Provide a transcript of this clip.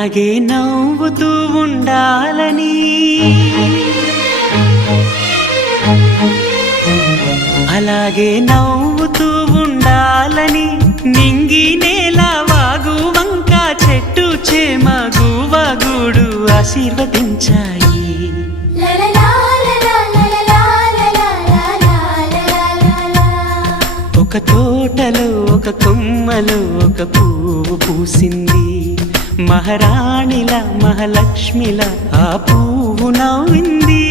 అలాగే నవ్వుతూ ఉండాలని అలాగే నవ్వుతూ ఉండాలని నింగి నేల వాగు వంక చెట్టు చేమ గువగూడు ఆశీర్వదించాయి. ఒక తోటలో ఒక కొమ్మలో ఒక పువ్వు పూసింది. మహారాణిల మహాలక్ష్మిల ఆ పువ్వు నవ్వింది.